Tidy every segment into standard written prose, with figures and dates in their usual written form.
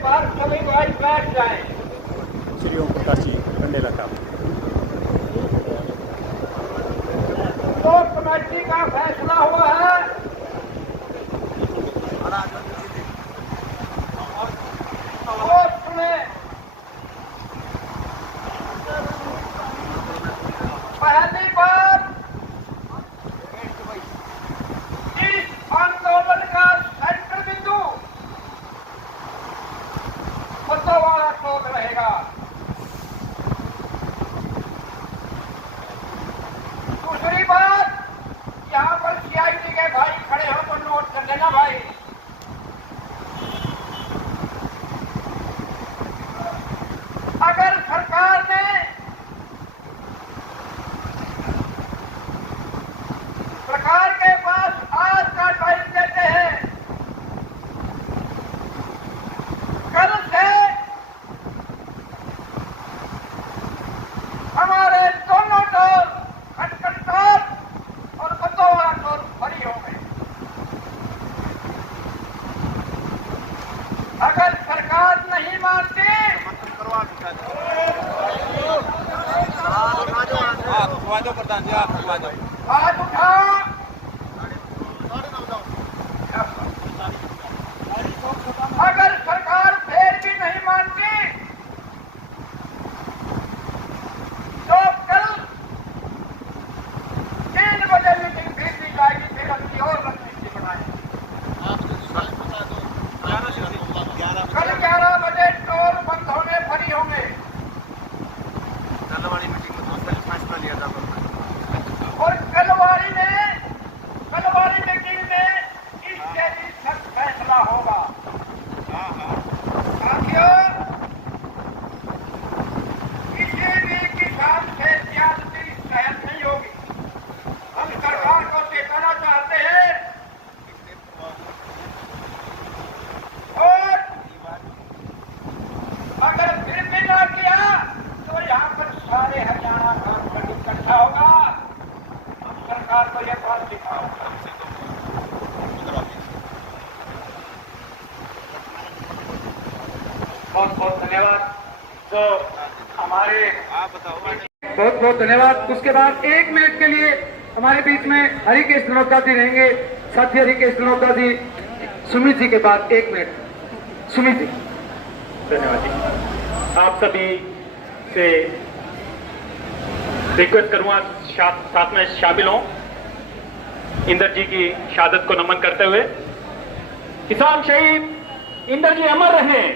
बाद सभी भाई बैठ जाएं। श्री ओम प्रकाश जी कंडेला का तो कमेटी का फैसला हुआ है और सुने, पहली बात, इस आंदोलन का सेंटर बिंदु फतवाड़ा चौक रहेगा। दूसरी बात, यहाँ पर सीआईडी के भाई खड़े हो तो नोट कर लेना भाई। अगर सरकार ने सरकार के पास आज का टाइम देते हैं, कल से हमारे दोनों टोल खटखट टोल और फतवाड़ा टोल भरी हो गए। अगर सरकार नहीं मानती प्रधान जी आप हाथ उठा, अगर सरकार फिर भी नहीं मानती तो कल 3 बजे मीटिंग फिर दी जाएगी, फिर अपनी और रणनीति बनाएंगे। कल 11 बजे टोल बंद होने भरी होंगे और कलवारी मीटिंग में इसके भी सख्त फैसला होगा। साथियों, किसी भी किसान से ज्यादती सहन नहीं होगी। हम सरकार को चेताना चाहते हैं और अगर फिर भी ना किया तो यहाँ पर सारे हरियाणा का इकट्ठा होगा। हम सरकार को यह बात दिखाओगे। बहुत बहुत धन्यवाद। तो हमारे बहुत बहुत धन्यवाद। उसके बाद 1 मिनट के लिए हमारे बीच में हरिकेश नलोत्रा जी रहेंगे। साथी हरिकेश नलोत्रा जी सुमित जी के बाद 1 मिनट। सुमित जी। धन्यवाद जी। आप सभी से रिक्वेस्ट करूंगा साथ में शामिल हों इंदर जी की शहादत को नमन करते हुए। किसान शहीद इंदर जी अमर रहें।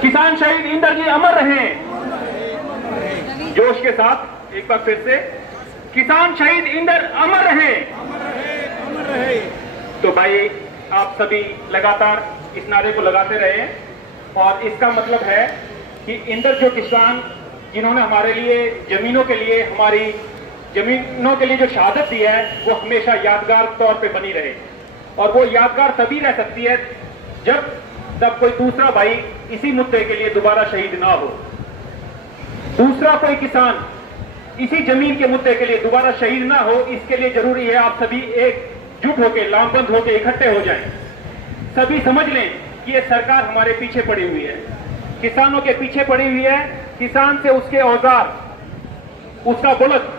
किसान शहीद इंदर जी अमर रहें। जोश के साथ एक बार फिर से, किसान शहीद इंदर अमर रहें। तो भाई आप सभी लगातार इस नारे को लगाते रहे और इसका मतलब है कि इंदर जो किसान जिन्होंने हमारे लिए जमीनों के लिए हमारी जमीनों के लिए जो शहादत दी है वो हमेशा यादगार तौर पे बनी रहे। और वो यादगार तभी रह सकती है जब कोई दूसरा भाई इसी मुद्दे के लिए दोबारा शहीद ना हो। दूसरा कोई किसान इसी जमीन के मुद्दे के लिए दोबारा शहीद ना हो, इसके लिए जरूरी है आप सभी एकजुट होकर लामबंद होकर इकट्ठे हो जाएं। सभी समझ लें कि ये सरकार हमारे पीछे पड़ी हुई है, किसानों के पीछे पड़ी हुई है। किसान से उसके औजार, उसका बुलद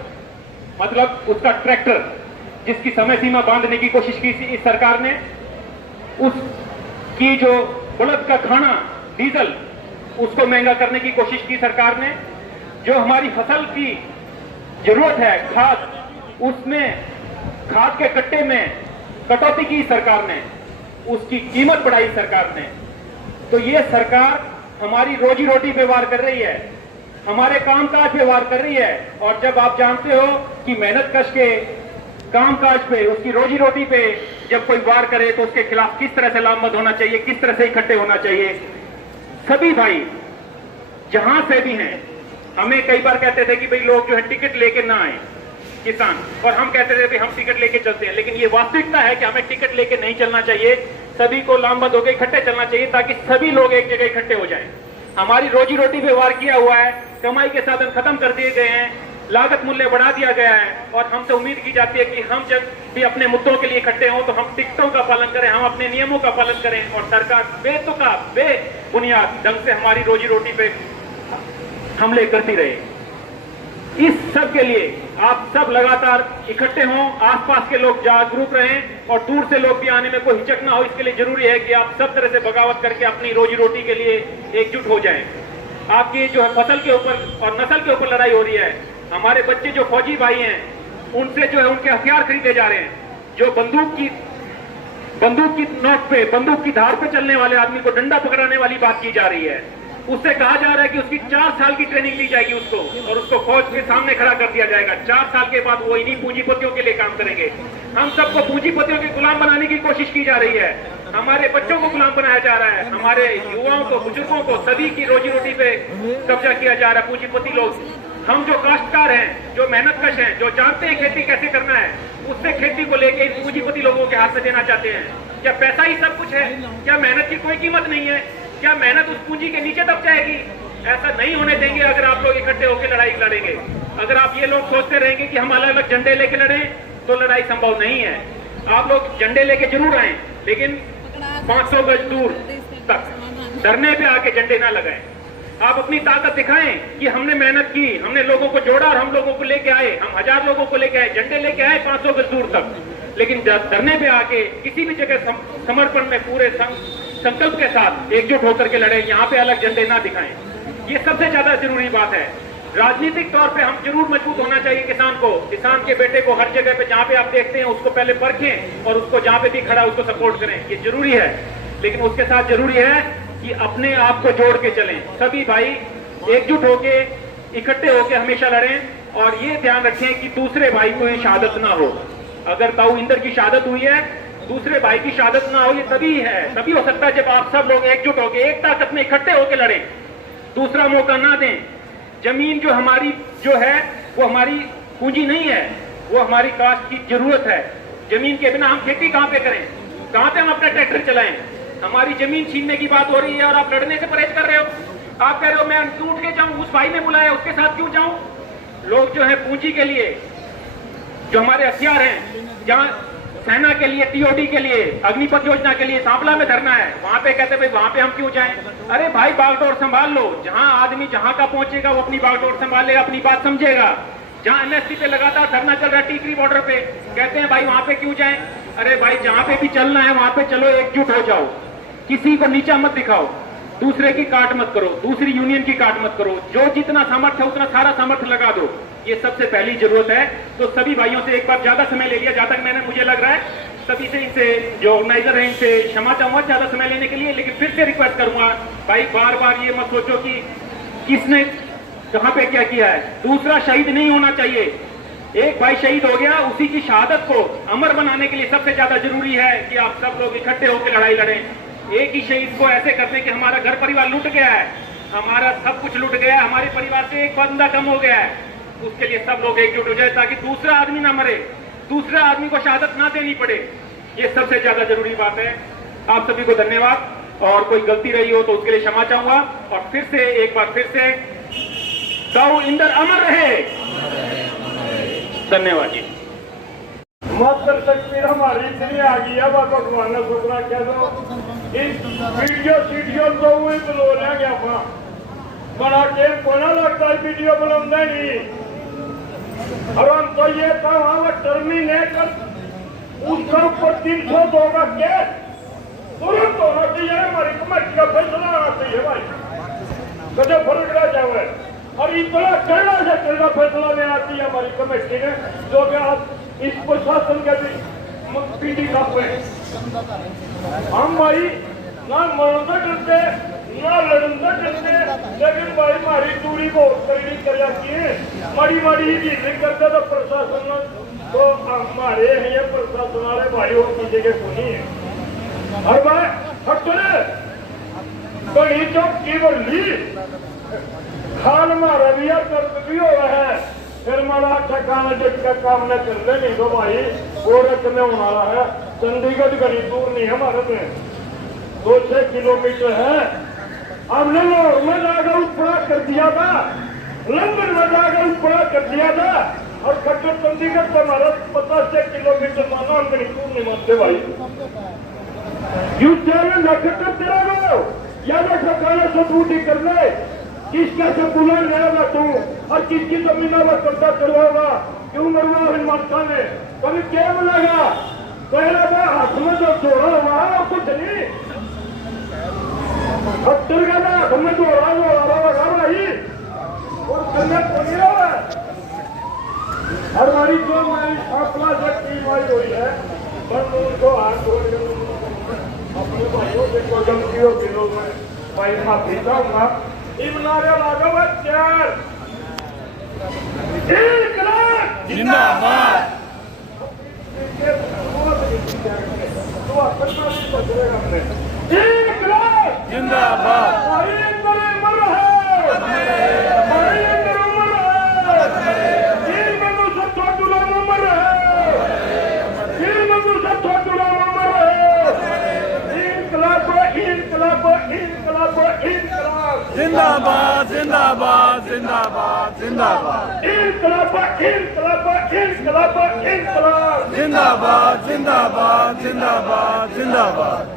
मतलब उसका ट्रैक्टर जिसकी समय सीमा बांधने की कोशिश की इस सरकार ने, उसकी जो बुलद का खाना डीजल उसको महंगा करने की कोशिश की सरकार ने। जो हमारी फसल की जरूरत है खाद, उसमें खाद के कट्टे में कटौती की सरकार ने, उसकी कीमत बढ़ाई सरकार ने। तो ये सरकार हमारी रोजी रोटी पे वार कर रही है, हमारे कामकाज पे वार कर रही है। और जब आप जानते हो कि मेहनत कश के कामकाज पे, उसकी रोजी रोटी पे जब कोई वार करे तो उसके खिलाफ किस तरह से लामबंद होना चाहिए, किस तरह से इकट्ठे होना चाहिए। सभी भाई जहां से भी हैं, हमें कई बार कहते थे कि भाई लोग जो है टिकट लेके ना आए किसान, और हम कहते थे भाई हम टिकट लेके चलते हैं, लेकिन ये वास्तविकता है कि हमें टिकट लेके नहीं चलना चाहिए। सभी को लामबंद होकर इकट्ठे चलना चाहिए ताकि सभी लोग एक जगह इकट्ठे हो जाएं। हमारी रोजी रोटी पे वार किया हुआ है, कमाई के साधन खत्म कर दिए गए हैं। लागत मूल्य बढ़ा दिया गया है और हमसे उम्मीद की जाती है कि हम जब भी अपने मुद्दों के लिए इकट्ठे हों तो हम टिकटों का पालन करें, हम अपने नियमों का पालन करें और सरकार बेतुका बेबुनियाद ढंग से हमारी रोजी रोटी पे हमले करती रहे। इस सब के लिए आप सब लगातार इकट्ठे हों, आसपास के लोग जागरूक रहें और दूर से लोग भी आने में कोई हिचक ना हो। इसके लिए जरूरी है कि आप सब तरह से बगावत करके अपनी रोजी रोटी के लिए एकजुट हो जाएं। आपकी जो है फसल के ऊपर और नस्ल के ऊपर लड़ाई हो रही है। हमारे बच्चे जो फौजी भाई हैं उनसे जो है उनके हथियार खरीदे जा रहे हैं। जो बंदूक की नोक पे, बंदूक की धार पे चलने वाले आदमी को डंडा पकड़ाने वाली बात की जा रही है। उससे कहा जा रहा है कि उसकी 4 साल की ट्रेनिंग दी जाएगी उसको और उसको फौज के सामने खड़ा कर दिया जाएगा। 4 साल के बाद वो इन्हीं पूंजीपतियों के लिए काम करेंगे। हम सबको पूंजीपतियों के गुलाम बनाने की कोशिश की जा रही है। हमारे बच्चों को गुलाम बनाया जा रहा है, हमारे युवाओं को, बुजुर्गों को, सभी की रोजी रोटी पे कब्जा किया जा रहा है पूंजीपति लोग। हम जो काश्तकार हैं, जो मेहनतकश हैं, जो जानते हैं खेती कैसे करना है, उससे खेती को लेके इन पूंजीपति लोगों के हाथ में देना चाहते हैं। क्या पैसा ही सब कुछ है? क्या मेहनत की कोई कीमत नहीं है? क्या मेहनत उस पूंजी के नीचे दब जाएगी? ऐसा नहीं होने देंगे अगर आप लोग इकट्ठे होकर लड़ाई लड़ेंगे। अगर आप ये लोग सोचते रहेंगे कि हम अलग अलग झंडे लेके लड़ें तो लड़ाई संभव नहीं है। आप लोग झंडे लेके जरूर आए, लेकिन 500 गज दूर तक धरने पे आके झंडे ना लगाएं। आप अपनी ताकत दिखाएं कि हमने मेहनत की, हमने लोगों को जोड़ा और हम लोगों को लेके आए, हम 1000 लोगों को लेके आए, झंडे लेके आए 500 गज दूर तक। लेकिन धरने पे आके किसी भी जगह समर्पण में पूरे संकल्प के साथ एकजुट होकर के लड़े, यहाँ पे अलग झंडे ना दिखाएं। ये सबसे ज्यादा जरूरी बात है। राजनीतिक तौर पे हम जरूर मजबूत होना चाहिए किसान को, किसान के बेटे को हर जगह पे जहाँ पे आप देखते हैं उसको पहले परखें और उसको जहाँ पे भी खड़ा उसको सपोर्ट करें, ये जरूरी है। लेकिन उसके साथ जरूरी है कि अपने आप को जोड़ के चलें। सभी भाई एकजुट होके, इकट्ठे होके हमेशा लड़ें और ये ध्यान रखें कि दूसरे भाई को ये शहादत ना हो। अगर ताऊ इंदर की शहादत हुई है, दूसरे भाई की शहादत ना हो, ये तभी हो सकता है जब आप सब लोग एकजुट होके एक ताकत में इकट्ठे होके लड़ें, दूसरा मौका ना दें। जमीन जो हमारी जो है वो हमारी पूंजी नहीं है, वो हमारी कास्ट की जरूरत है। जमीन के बिना हम खेती कहां पे करें, कहां पे हम अपना ट्रैक्टर चलाएं? हमारी जमीन छीनने की बात हो रही है और आप लड़ने से परहेज कर रहे हो। आप कह रहे हो मैं उठ के जाऊं, उस भाई ने बुलाया उसके साथ क्यों जाऊं? लोग जो है पूंजी के लिए, जो हमारे हथियार हैं, जहां सेना के लिए, टीओडी के लिए, अग्निपथ योजना के लिए सांपला में धरना है, वहां पे कहते भाई वहां पे हम क्यों जाएं? अरे भाई बागडोर संभाल लो। जहां आदमी जहां का पहुंचेगा वो अपनी बागडोर संभाले, अपनी बात समझेगा। जहां एमएसपी पे लगातार धरना चल रहा है टीकरी बॉर्डर पे, कहते हैं भाई वहां पे क्यों जाएं? अरे भाई जहां पे भी चलना है वहां पे चलो, एकजुट हो जाओ, किसी को नीचा मत दिखाओ, दूसरे की काट मत करो, दूसरी यूनियन की काट मत करो। जो जितना सामर्थ्य है उतना सारा सामर्थ्य लगा दो, ये सबसे पहली जरूरत है। तो सभी भाइयों से एक बार ज्यादा समय ले लिया, जहां तक मैंने मुझे लग रहा है सभी से, इनसे जो ऑर्गेनाइजर है इनसे क्षमा चाहूंगा ज्यादा समय लेने के लिए। लेकिन फिर से रिक्वेस्ट करूंगा भाई, बार बार ये मत सोचो कि किसने कहां पे क्या किया है। दूसरा शहीद नहीं होना चाहिए। एक भाई शहीद हो गया, उसी की शहादत को अमर बनाने के लिए सबसे ज्यादा जरूरी है कि आप सब लोग इकट्ठे होकर लड़ाई लड़ें। एक ही शहीद को ऐसे करते कि हमारा घर परिवार लूट गया है, हमारा सब कुछ लूट गया, हमारे परिवार से एक बंदा कम हो गया है, उसके लिए सब लोग एकजुट हो जाए ताकि दूसरा आदमी ना मरे, दूसरा आदमी को शहादत ना देनी पड़े। ये सबसे ज्यादा जरूरी बात है। आप सभी को धन्यवाद, और कोई गलती रही हो तो उसके लिए क्षमा चाहूंगा। और फिर से एक बार फिर से ताऊ इंदर अमर रहे। धन्यवाद जी। मात्र तस्वीर हमारी इतनी आ गई है, भगवान ने शुक्र क्या दो वीडियो तो वही बोलो रह गया अपना बड़ा टेम कोना लगता है, वीडियो बनाते नहीं। और हम तो ये कहा टर्मिनेट उसका ऊपर 302 का केस तुरंत होना चाहिए। हमारी कमेटी का फैसला आना चाहिए भाई, कदम फर्क रह जाए। और इतना करना से करना फैसला लेना चाहिए हमारी कमेटी ने, जो कि आप इस प्रशासन के भी पीटी का हम भाई ना मरना डरते ना लड़ना डरते, लेकिन भाई हमारी दूरी बहुत करीबी कर जाती है। माड़ी माड़ी ही चीजें करते तो प्रशासन तो हमारे हैं प्रशासन वाले भाई और किसी के को नहीं है। और भाई हटने बड़ी चौकी बल्ली खाल मारा भी है, दर्द भी हो रहा है, फिर मारा अच्छा काम जिसका काम न चल रहे नहीं तो भाई गोरख में होना रहा है। चंडीगढ़ घड़ी दूर नहीं है भारत में, 2-6 किलोमीटर है। हमने लाहौर में लागा पूरा कर दिया था, लंदन में जाकर बड़ा कर दिया था और खट्टर चंडीगढ़ से हमारा 50 किलोमीटर माना हम बिल्कुल नहीं मानते भाई। यू चैलेंज खट्टर तेरा गो या तो सरकार सबूत ही कर ले किसका से बुला लेगा तू और किसकी जमीनों पर कब्जा करवाएगा क्यों मरवा हिमाचल में कभी क्या मिलेगा पहला बार हाथ में जो जोड़ा हुआ है कुछ नहीं खट्टर का ना हमें जोड़ा भाई और करना तो नहीं रहा है। हर हमारी जो हमारी फासला से टीम आई हुई है बस उनको हाथ धो अपने भाइयों से गलतियों के लोग में भाई माफी चाहूंगा इमनारे लागो चार 1 लाख जिंदाबाद तो अपना भी बचेगा हमने 1 लाख जिंदाबाद भाई अंदर मर है भाई अंदर मर है ये मनु सब थोड़ा मर है ये मनु सब थोड़ा मर है इनकलाब जिंदाबाद जिंदाबाद जिंदाबाद जिंदाबाद इनकलाब जिंदाबाद जिंदाबाद जिंदाबाद जिंदाबाद जिंदाबाद